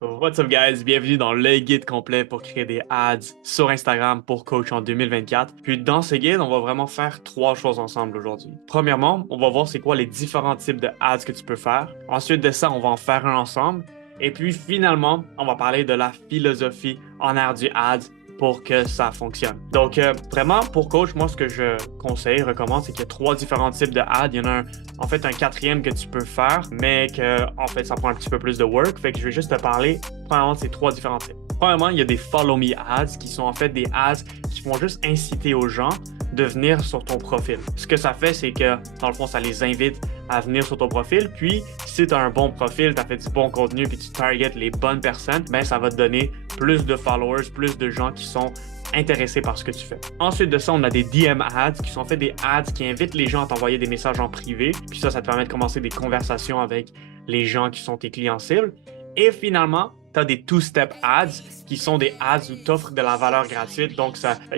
What's up guys, bienvenue dans le guide complet pour créer des ads sur Instagram pour coach en 2024. Puis dans ce guide, on va vraiment faire trois choses ensemble aujourd'hui. Premièrement, on va voir c'est quoi les différents types de ads que tu peux faire. Ensuite de ça, on va en faire un ensemble. Et puis finalement, on va parler de la philosophie en arrière du ads pour que ça fonctionne. Donc vraiment, pour coach, moi ce que je conseille, recommande, c'est qu'il y a trois différents types de ads. Il y en a un quatrième que tu peux faire, mais que en fait ça prend un petit peu plus de work. Fait que je vais juste te parler premièrement de ces trois différents types. Premièrement, il y a des Follow Me ads qui sont en fait des ads qui vont juste inciter aux gens de venir sur ton profil. Ce que ça fait, c'est que dans le fond, ça les invite à venir sur ton profil. Puis, si tu as un bon profil, tu as fait du bon contenu, puis tu target les bonnes personnes, ben ça va te donner plus de followers, plus de gens qui sont intéressés par ce que tu fais. Ensuite de ça, on a des DM ads qui sont en fait des ads qui invitent les gens à t'envoyer des messages en privé. Puis ça te permet de commencer des conversations avec les gens qui sont tes clients cibles. Et finalement, tu as des two-step ads qui sont des ads où tu offres de la valeur gratuite. Donc,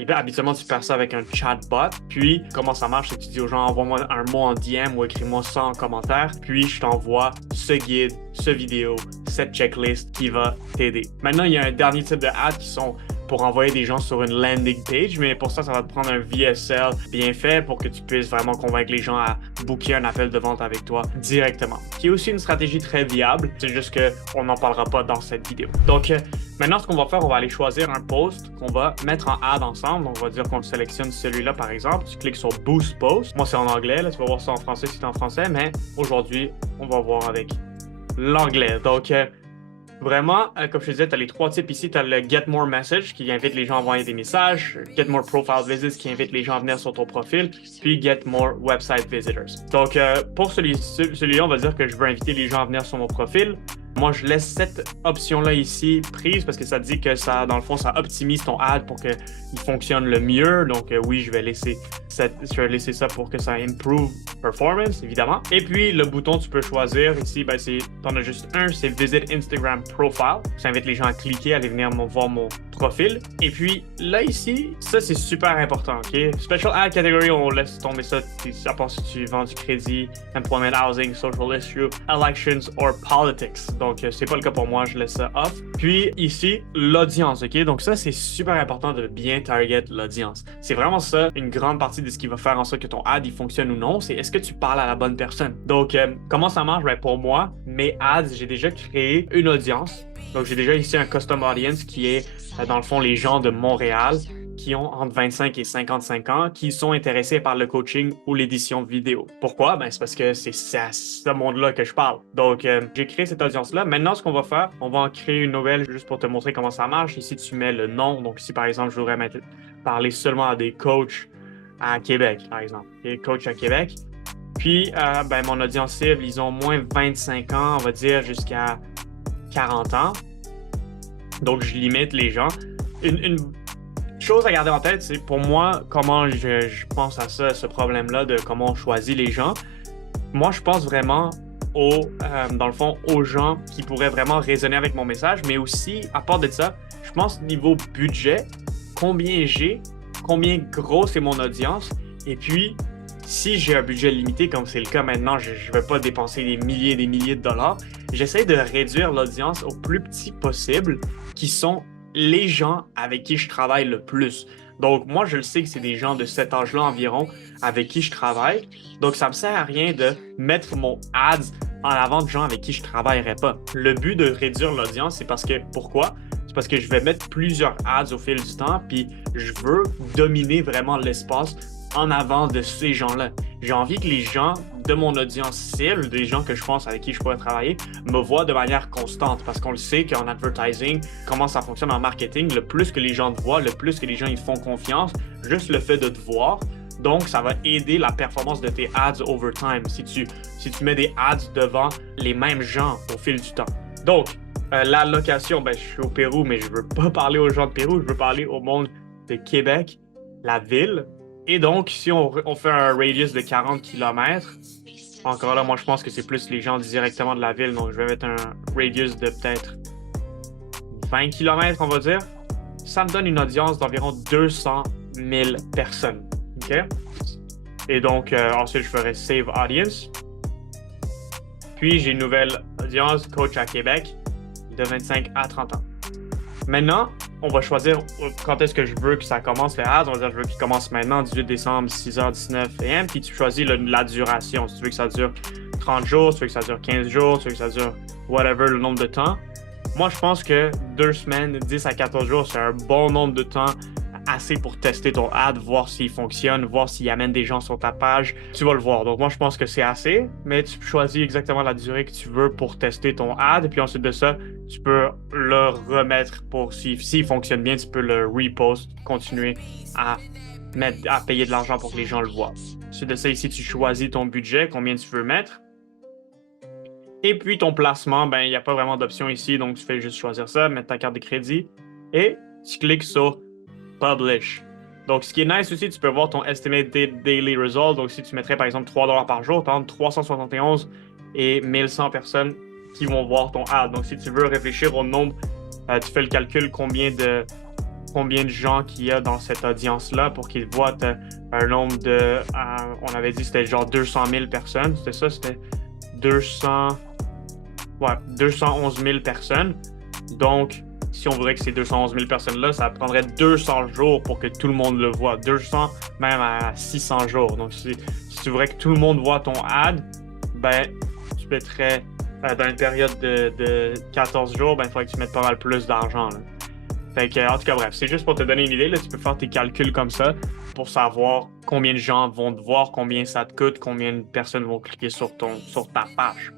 habituellement, tu fais ça avec un chatbot. Puis, comment ça marche? C'est que tu dis aux gens, envoie-moi un mot en DM ou écris-moi ça en commentaire. Puis, je t'envoie ce guide, ce vidéo, cette checklist qui va t'aider. Maintenant, il y a un dernier type de ads qui sont pour envoyer des gens sur une landing page, mais pour ça, ça va te prendre un VSL bien fait pour que tu puisses vraiment convaincre les gens à booker un appel de vente avec toi directement. Qui est aussi une stratégie très viable, c'est juste qu'on n'en parlera pas dans cette vidéo. Donc, maintenant, ce qu'on va faire, on va aller choisir un post qu'on va mettre en ad ensemble. Donc, on va dire qu'on sélectionne celui-là, par exemple. Tu cliques sur Boost Post. Moi, c'est en anglais. Là, tu vas voir ça en français si c'est en français, mais aujourd'hui, on va voir avec l'anglais. Donc, vraiment, comme je te disais, tu as les trois types ici. Tu as le Get More Message qui invite les gens à envoyer des messages, Get More Profile Visits qui invite les gens à venir sur ton profil, puis Get More Website Visitors. Donc, pour celui-là, on va dire que je veux inviter les gens à venir sur mon profil. Moi, je laisse cette option-là ici prise parce que ça dit que ça, dans le fond, ça optimise ton ad pour qu'il fonctionne le mieux. Donc, oui, je vais laisser ça pour que ça improve performance, évidemment. Et puis, le bouton, tu peux choisir ici, ben, t'en as juste un, c'est Visit Instagram Profile. Ça invite les gens à cliquer, à aller venir voir mon profil. Et puis, là, ici, ça, c'est super important, OK? Special Ad Category, on laisse tomber ça, à part si tu vends du crédit, employment, housing, social issue, elections or politics. Donc, c'est pas le cas pour moi, je laisse ça off. Puis ici, l'audience, OK? Donc ça, c'est super important de bien target l'audience. C'est vraiment ça, une grande partie de ce qui va faire en sorte que ton ad, il fonctionne ou non, c'est est-ce que tu parles à la bonne personne? Donc, comment ça marche? Ben, pour moi, mes ads, j'ai déjà créé une audience. Donc, j'ai déjà ici un custom audience qui est, dans le fond, les gens de Montréal qui ont entre 25 et 55 ans, qui sont intéressés par le coaching ou l'édition vidéo. Pourquoi? Ben, c'est parce que c'est à ce monde-là que je parle. Donc, j'ai créé cette audience-là. Maintenant, ce qu'on va faire, on va en créer une nouvelle juste pour te montrer comment ça marche. Ici, tu mets le nom. Donc, ici, par exemple, je voudrais parler seulement à des coachs à Québec, par exemple. Des coachs à Québec. Puis, ben, mon audience cible, ils ont moins 25 ans, on va dire, jusqu'à 40 ans. Donc, je limite les gens. Une chose à garder en tête, c'est pour moi, comment je pense à ça, ce problème-là de comment on choisit les gens. Moi, je pense vraiment dans le fond, aux gens qui pourraient vraiment résonner avec mon message, mais aussi, à part de ça, je pense niveau budget, combien grosse est mon audience, et puis, si j'ai un budget limité, comme c'est le cas maintenant, je ne vais pas dépenser des milliers et des milliers de dollars, j'essaie de réduire l'audience au plus petit possible, qui sont les gens avec qui je travaille le plus. Donc, moi, je le sais que c'est des gens de cet âge-là environ avec qui je travaille. Donc, ça me sert à rien de mettre mon ads en avant de gens avec qui je travaillerais pas. Le but de réduire l'audience, c'est parce que, pourquoi? C'est parce que je vais mettre plusieurs ads au fil du temps, puis je veux dominer vraiment l'espace en avant de ces gens-là. J'ai envie que les gens de mon audience cible, des gens que je pense avec qui je pourrais travailler, me voient de manière constante parce qu'on le sait qu'en advertising, comment ça fonctionne en marketing, le plus que les gens te voient, le plus que les gens ils font confiance, juste le fait de te voir. Donc, ça va aider la performance de tes ads over time si tu mets des ads devant les mêmes gens au fil du temps. Donc, la location, ben, je suis au Pérou, mais je veux pas parler aux gens de Pérou, je veux parler au monde de Québec, la ville. Et donc, si on fait un radius de 40 km, encore là, moi, je pense que c'est plus les gens directement de la ville. Donc, je vais mettre un radius de peut-être 20 km, on va dire. Ça me donne une audience d'environ 200 000 personnes. OK? Et donc, ensuite, je ferai Save Audience. Puis, j'ai une nouvelle audience, coach à Québec. de 25 à 30 ans. Maintenant, on va choisir quand est-ce que je veux que ça commence, les ads. On va dire je veux qu'il commence maintenant, 18 décembre, 6h19 AM. Puis tu choisis la duration. Si tu veux que ça dure 30 jours, si tu veux que ça dure 15 jours, si tu veux que ça dure whatever, le nombre de temps. Moi, je pense que 2 semaines, 10 à 14 jours, c'est un bon nombre de temps assez pour tester ton ad, voir s'il fonctionne, voir s'il amène des gens sur ta page. Tu vas le voir. Donc, moi, je pense que c'est assez, mais tu choisis exactement la durée que tu veux pour tester ton ad. Et puis ensuite de ça, tu peux le remettre pour s'il fonctionne bien, tu peux le repost, continuer à payer de l'argent pour que les gens le voient. Ensuite de ça, ici, tu choisis ton budget, combien tu veux mettre. Et puis ton placement, ben, il n'y a pas vraiment d'option ici, donc tu fais juste choisir ça, mettre ta carte de crédit et tu cliques sur Publish. Donc, ce qui est nice aussi, tu peux voir ton Estimated Daily Result. Donc, si tu mettrais par exemple $3 par jour, tu as entre 371 et 1100 personnes qui vont voir ton ad. Donc, si tu veux réfléchir au nombre, tu fais le calcul combien de gens qu'il y a dans cette audience-là pour qu'ils voient un nombre de... on avait dit c'était genre 200 000 personnes. C'était ça, c'était 211 000 personnes. Donc, si on voudrait que ces 211 000 personnes-là, ça prendrait 200 jours pour que tout le monde le voit. 200, même à 600 jours. Donc, si tu voudrais que tout le monde voit ton ad, ben, tu mettrais dans une période de 14 jours, ben, il faudrait que tu mettes pas mal plus d'argent. Fait que, en tout cas, bref, c'est juste pour te donner une idée. Là, tu peux faire tes calculs comme ça pour savoir combien de gens vont te voir, combien ça te coûte, combien de personnes vont cliquer sur ta page.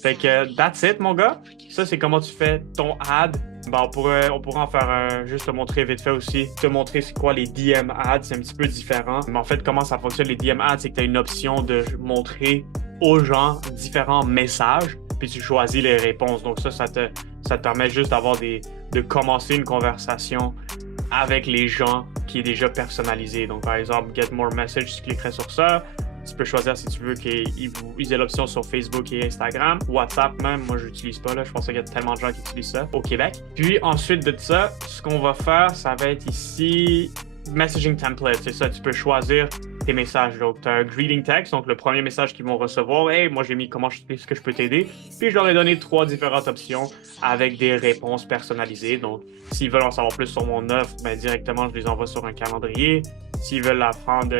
Fait que, that's it, mon gars. Ça, c'est comment tu fais ton ad. Ben, on pourrait en faire juste te montrer vite fait aussi. Te montrer c'est quoi les DM ads. C'est un petit peu différent. Mais en fait, comment ça fonctionne les DM ads, c'est que tu as une option de montrer aux gens différents messages. Puis tu choisis les réponses. Donc ça te permet juste de commencer une conversation avec les gens qui est déjà personnalisée. Donc, par exemple, Get More Message, tu cliquerais sur ça. Tu peux choisir si tu veux qu'ils aient l'option sur Facebook et Instagram. WhatsApp même, moi je l'utilise pas là. Je pense qu'il y a tellement de gens qui utilisent ça au Québec. Puis ensuite de ça, ce qu'on va faire, ça va être ici Messaging Template. C'est ça, tu peux choisir tes messages. Donc, tu as un greeting text, donc le premier message qu'ils vont recevoir. Hey, moi j'ai mis est-ce que je peux t'aider? Puis je leur ai donné 3 différentes options avec des réponses personnalisées. Donc, s'ils veulent en savoir plus sur mon offre, ben, directement je les envoie sur un calendrier. S'ils veulent apprendre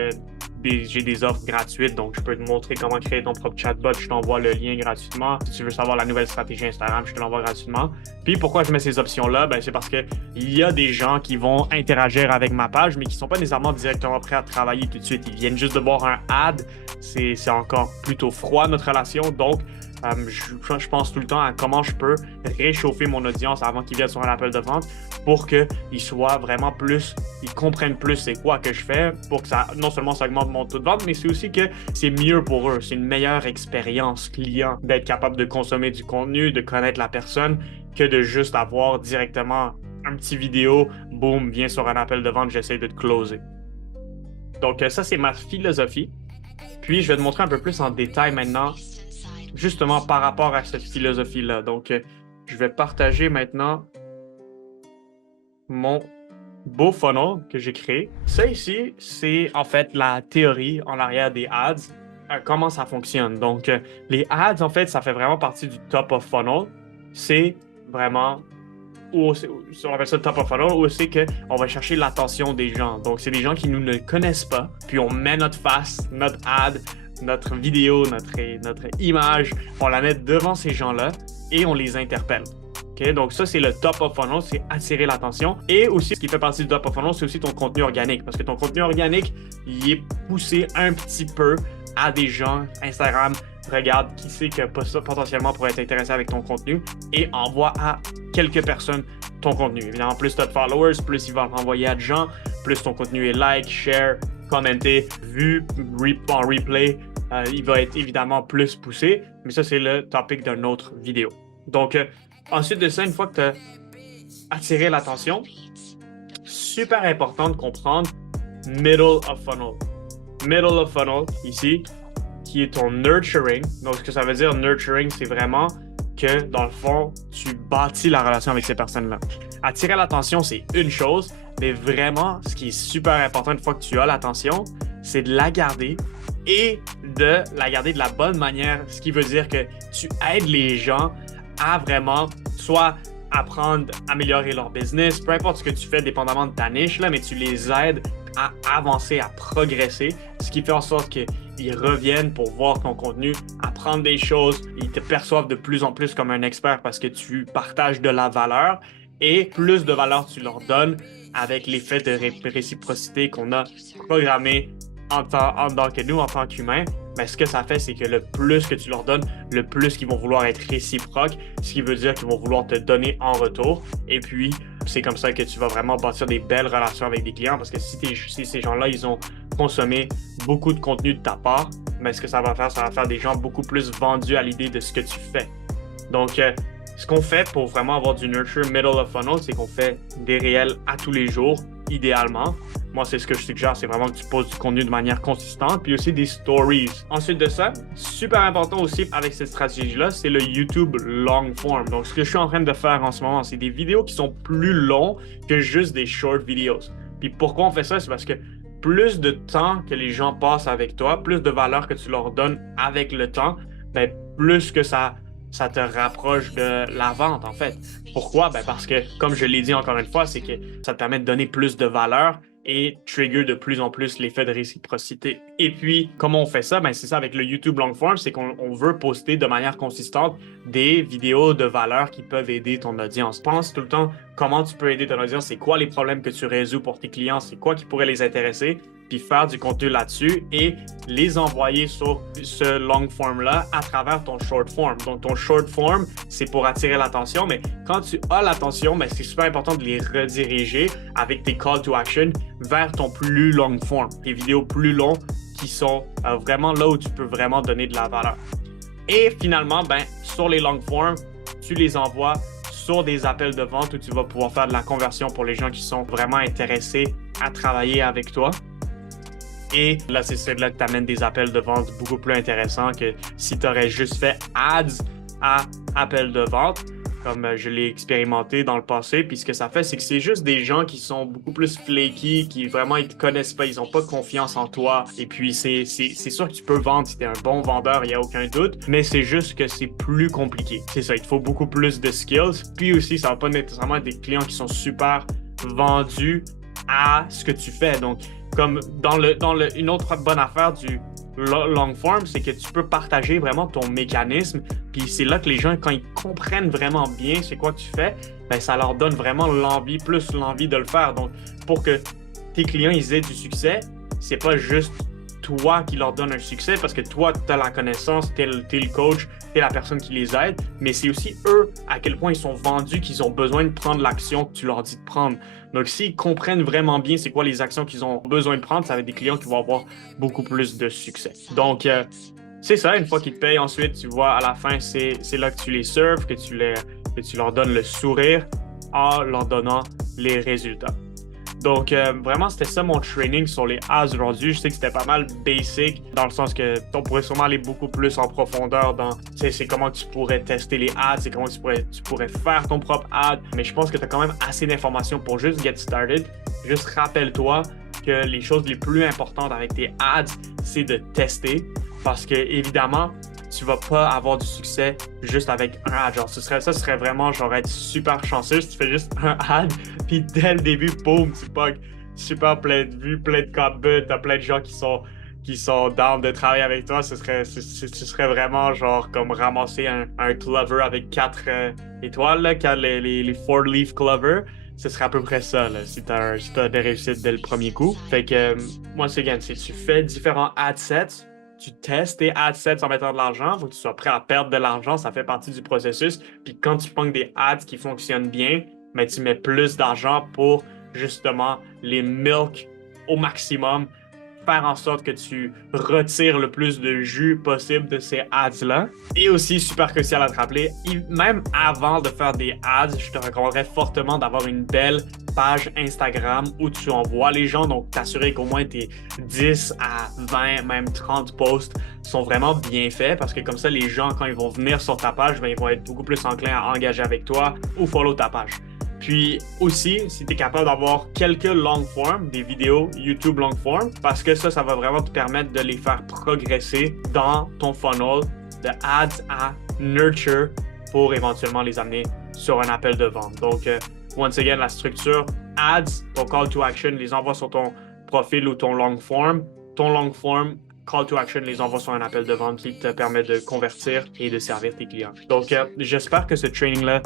j'ai des offres gratuites, donc je peux te montrer comment créer ton propre chatbot, je t'envoie le lien gratuitement. Si tu veux savoir la nouvelle stratégie Instagram, je te l'envoie gratuitement. Puis pourquoi je mets ces options-là? Ben, c'est parce que il y a des gens qui vont interagir avec ma page, mais qui ne sont pas nécessairement directement prêts à travailler tout de suite. Ils viennent juste de voir un ad. C'est encore plutôt froid, notre relation. Donc, je pense tout le temps à comment je peux réchauffer mon audience avant qu'ils viennent sur un appel de vente pour qu'ils soient vraiment ils comprennent plus c'est quoi que je fais pour que ça, non seulement ça augmente mon taux de vente, mais c'est aussi que c'est mieux pour eux. C'est une meilleure expérience client d'être capable de consommer du contenu, de connaître la personne, que de juste avoir directement un petit vidéo, boum, viens sur un appel de vente, j'essaie de te closer. Donc ça, c'est ma philosophie. Puis, je vais te montrer un peu plus en détail maintenant, justement par rapport à cette philosophie-là. Donc, je vais partager maintenant mon beau funnel que j'ai créé. Ça ici, c'est en fait la théorie en arrière des ads, comment ça fonctionne. Donc, les ads, en fait, ça fait vraiment partie du top of funnel. C'est vraiment, on appelle ça top of funnel, où c'est qu'on va chercher l'attention des gens. Donc, c'est des gens qui nous ne connaissent pas, puis on met notre face, notre ad, notre vidéo, notre image, on la met devant ces gens-là et on les interpelle. Okay? Donc ça, c'est le top of funnel, c'est attirer l'attention. Et aussi, ce qui fait partie du top of funnel, c'est aussi ton contenu organique. Parce que ton contenu organique, il est poussé un petit peu à des gens. Instagram regarde qui sait que potentiellement pourrait être intéressé avec ton contenu et envoie à quelques personnes ton contenu. Évidemment, plus tu as de followers, plus il va l'envoyer à des gens, plus ton contenu est like, share, commenté, vu, en replay. Il va être évidemment plus poussé, mais ça, c'est le topic d'une autre vidéo. Donc, ensuite de ça, une fois que tu as attiré l'attention, super important de comprendre middle of funnel. Middle of funnel, ici, qui est ton nurturing. Donc, ce que ça veut dire, nurturing, c'est vraiment que, dans le fond, tu bâtis la relation avec ces personnes-là. Attirer l'attention, c'est une chose, mais vraiment, ce qui est super important une fois que tu as l'attention, c'est de la garder et de la garder de la bonne manière, ce qui veut dire que tu aides les gens à vraiment soit apprendre, améliorer leur business, peu importe ce que tu fais dépendamment de ta niche, là, mais tu les aides à avancer, à progresser, ce qui fait en sorte qu'ils reviennent pour voir ton contenu, apprendre des choses, ils te perçoivent de plus en plus comme un expert parce que tu partages de la valeur et plus de valeur tu leur donnes avec l'effet de réciprocité qu'on a programmé en tant que nous, en tant qu'humains. Mais ce que ça fait, c'est que le plus que tu leur donnes, le plus qu'ils vont vouloir être réciproques, ce qui veut dire qu'ils vont vouloir te donner en retour. Et puis, c'est comme ça que tu vas vraiment bâtir des belles relations avec des clients parce que si ces gens-là, ils ont consommé beaucoup de contenu de ta part, mais ce que ça va faire des gens beaucoup plus vendus à l'idée de ce que tu fais. Donc, ce qu'on fait pour vraiment avoir du nurture middle of funnel, c'est qu'on fait des réels à tous les jours, idéalement. Moi, c'est ce que je suggère, c'est vraiment que tu poses du contenu de manière consistante, puis aussi des stories. Ensuite de ça, super important aussi avec cette stratégie-là, c'est le YouTube long form. Donc, ce que je suis en train de faire en ce moment, c'est des vidéos qui sont plus longs que juste des short videos. Puis pourquoi on fait ça? C'est parce que plus de temps que les gens passent avec toi, plus de valeur que tu leur donnes avec le temps, ben, plus que ça te rapproche de la vente, en fait. Pourquoi? Ben parce que, comme je l'ai dit encore une fois, c'est que ça te permet de donner plus de valeur et trigger de plus en plus l'effet de réciprocité. Et puis, comment on fait ça? Ben, c'est ça avec le YouTube long form, c'est qu'on veut poster de manière consistante des vidéos de valeur qui peuvent aider ton audience. Pense tout le temps comment tu peux aider ton audience, c'est quoi les problèmes que tu résous pour tes clients, c'est quoi qui pourrait les intéresser, puis faire du contenu là-dessus et les envoyer sur ce long form-là à travers ton short form. Donc, ton short form, c'est pour attirer l'attention, mais quand tu as l'attention, ben, c'est super important de les rediriger avec tes call to action vers ton plus long form, tes vidéos plus longues qui sont vraiment là où tu peux vraiment donner de la valeur. Et finalement, ben, sur les long form, tu les envoies sur des appels de vente où tu vas pouvoir faire de la conversion pour les gens qui sont vraiment intéressés à travailler avec toi. Et là, c'est là que tu amènes des appels de vente beaucoup plus intéressants que si tu aurais juste fait ads à appels de vente, comme je l'ai expérimenté dans le passé. Puis ce que ça fait, c'est que c'est juste des gens qui sont beaucoup plus flaky, qui vraiment, ils te connaissent pas, ils ont pas confiance en toi. Et puis, c'est sûr que tu peux vendre si tu es un bon vendeur, il n'y a aucun doute, mais c'est juste que c'est plus compliqué. C'est ça, il te faut beaucoup plus de skills. Puis aussi, ça va pas nécessairement être des clients qui sont super vendus à ce que tu fais. Donc, comme une autre bonne affaire du long form, c'est que tu peux partager vraiment ton mécanisme. Puis c'est là que les gens, quand ils comprennent vraiment bien c'est quoi que tu fais, ben ça leur donne vraiment l'envie de le faire. Donc, pour que tes clients ils aient du succès, c'est pas juste toi qui leur donne un succès parce que toi, tu as la connaissance, tu es le coach, tu es la personne qui les aide, mais c'est aussi eux à quel point ils sont vendus qu'ils ont besoin de prendre l'action que tu leur dis de prendre. Donc, s'ils comprennent vraiment bien c'est quoi les actions qu'ils ont besoin de prendre, ça va être des clients qui vont avoir beaucoup plus de succès. Donc, c'est ça, une fois qu'ils te payent, ensuite, tu vois, à la fin, c'est là que tu les serves, que tu leur donnes le sourire en leur donnant les résultats. Donc, vraiment, c'était ça mon training sur les ads aujourd'hui. Je sais que c'était pas mal basic, dans le sens que on pourrait sûrement aller beaucoup plus en profondeur dans, c'est comment tu pourrais tester les ads, c'est comment tu pourrais faire ton propre ad. Mais je pense que tu as quand même assez d'informations pour juste get started. Juste rappelle-toi que les choses les plus importantes avec tes ads, c'est de tester. Parce que, évidemment, tu vas pas avoir du succès juste avec un ad. Genre, ça serait vraiment genre être super chanceux si tu fais juste un ad, puis dès le début, boum, tu pognes super plein de vues, plein de combats, t'as plein de gens qui sont down de travailler avec toi. Ce serait vraiment genre comme ramasser un clover avec 4 étoiles, là, les 4-leaf clover. Ce serait à peu près ça, là, si t'as des réussites dès le premier coup. Fait que, moi, c'est tu fais différents ad sets. Tu testes tes ad sets en mettant de l'argent, il faut que tu sois prêt à perdre de l'argent, ça fait partie du processus. Puis quand tu pognes des ads qui fonctionnent bien, ben, tu mets plus d'argent pour justement les milk au maximum, faire en sorte que tu retires le plus de jus possible de ces ads-là. Et aussi, super crucial à te rappeler, même avant de faire des ads, je te recommanderais fortement d'avoir une belle page Instagram où tu envoies les gens, donc t'assurer qu'au moins tes 10 à 20, même 30 posts sont vraiment bien faits parce que comme ça, les gens, quand ils vont venir sur ta page, ben, ils vont être beaucoup plus enclins à engager avec toi ou follow ta page. Puis aussi, si tu es capable d'avoir quelques long form, des vidéos YouTube long form, parce que ça va vraiment te permettre de les faire progresser dans ton funnel de ads à nurture pour éventuellement les amener sur un appel de vente. Donc, once again, la structure, ads, ton call to action, les envoie sur ton profil ou ton long form. Ton long form, call to action, les envoie sur un appel de vente qui te permet de convertir et de servir tes clients. Donc, j'espère que ce training-là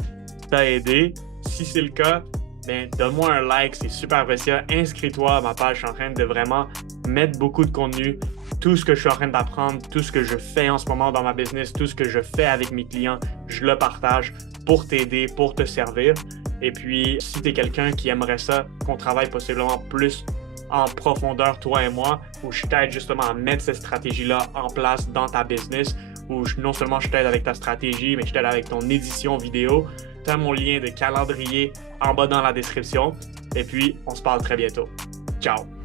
t'a aidé. Si c'est le cas, ben, donne-moi un like, c'est super apprécié. Inscris-toi à ma page, je suis en train de vraiment mettre beaucoup de contenu. Tout ce que je suis en train d'apprendre, tout ce que je fais en ce moment dans ma business, tout ce que je fais avec mes clients, je le partage pour t'aider, pour te servir. Et puis, si tu es quelqu'un qui aimerait ça, qu'on travaille possiblement plus en profondeur, toi et moi, où je t'aide justement à mettre cette stratégie-là en place dans ta business, où non seulement je t'aide avec ta stratégie, mais je t'aide avec ton édition vidéo. Tu as mon lien de calendrier en bas dans la description. Et puis, on se parle très bientôt. Ciao!